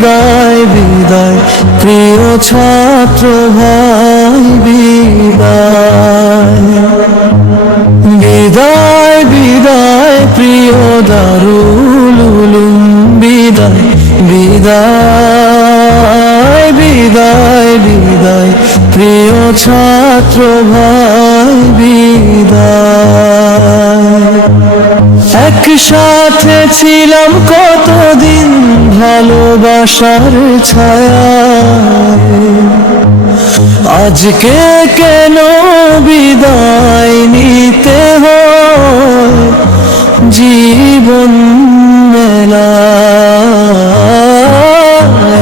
বিদায় বিদায় প্রিয় ছাত্র ভাই বিদায়। বিদায় বিদায় প্রিয় দারুল উলুম বিদায় বিদায়। বিদায় বিদায় প্রিয় ছাত্র ভাই বিদায়। একসাথে ছিলাম কতদিন ভালোবাসার ছায়ায়, আজকে কেন বিদায় নিতে হয় জীবন মেলা।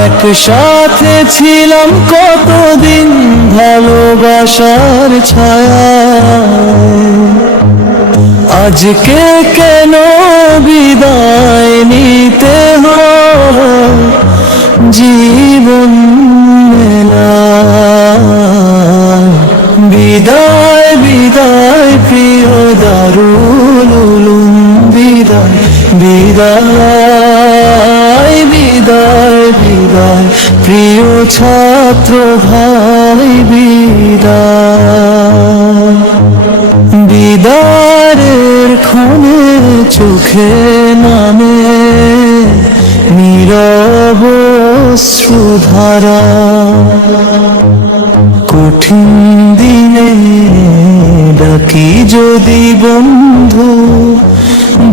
একসাথে ছিলাম কতদিন ভালোবাসার ছায়ায়, আজকে কেন বিদায় নিতে হয় জীবন মেলা। বিদায় বিদায় প্রিয় দারুল উলুম বিদায় বিদায়। বিদায় বিদায় প্রিয় ছাত্র ভাই বিদায়। বিদায়ের ক্ষণে চোখে নামে নীরব অশ্রুধারা, কঠিন দিনে ডাকি যদি বন্ধু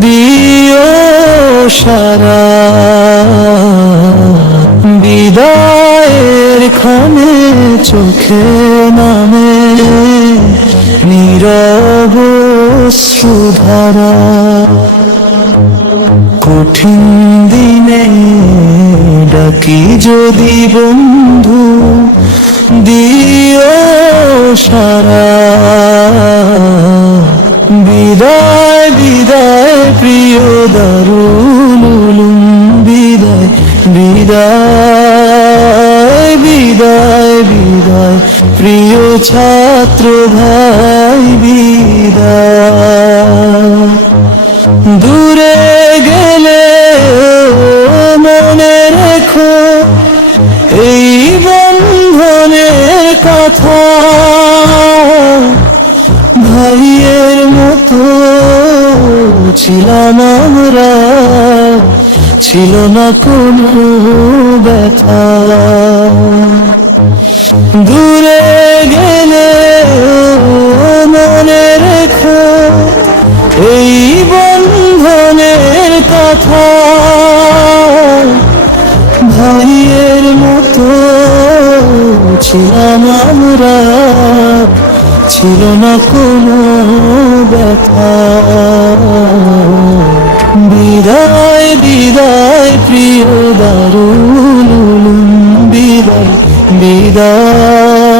দিও সারা। বিদায়ের ক্ষণে চোখে নামে নীরব অশ্রুধারা, কঠিন দিনে ডাকি যদি বন্ধু দিও সারা। বিদায় বিদায় প্রিয় দারুল উলুম বিদায় বিদায়। বিদায় বিদায় প্রিয় ছাত্র ভাই বিদায়। দূরে গেলে মনে রেখো এই বন্ধনের কথা, ভাইয়ের মতো ছিলাম আমরা, ছিল না কোনো ব্যথা। দূরে গেলে মনে রেখো এই বন্ধনের কথা, ভাইয়ের মতো ছিলাম আমরা, ছিল না কোনো ব্যথা। বিদায় বিদায় প্রিয় দারুল উলুম বিদায় বিদায়।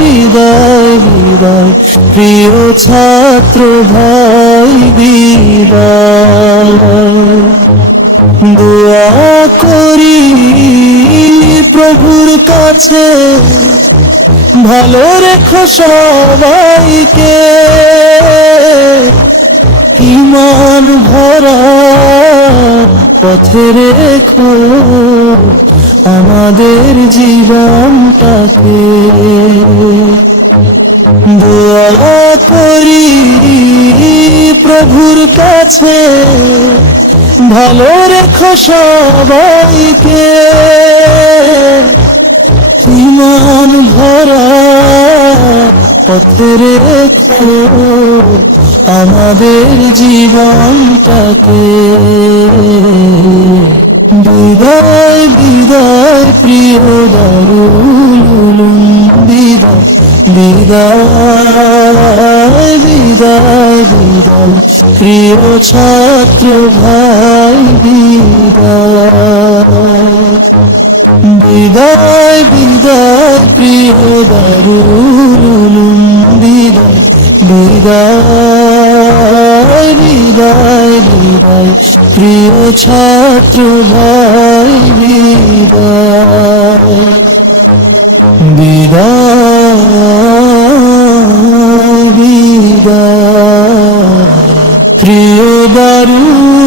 বিদায় বিদায় প্রিয় ছাত্র ভাই বিদায়। দোয়া করি প্রভুর কাছে ভালো রেখো সবাইকে, ঈমান ভরা পথে রেখো আমাদের জীবনটাকে। দোয়া করি প্রভুর কাছে ভালো রেখো সবাইকে, ঈমান ভরা পথে রেখো আমাদের জীবনটাকে। বিদায় বিদায় প্রিয় দারুল উলুম বিদায় বিদায়। বিদায় বিদায় প্রিয় ছাত্র ভাই বিদায়। বিদায় বিদায় প্রিয় দারুল উলুম বিদায় বিদায়। বিদায় বিদায় প্রিয় ছাত্র ভাই বিদায়। বিদায় বিদায় প্রিয় দারুল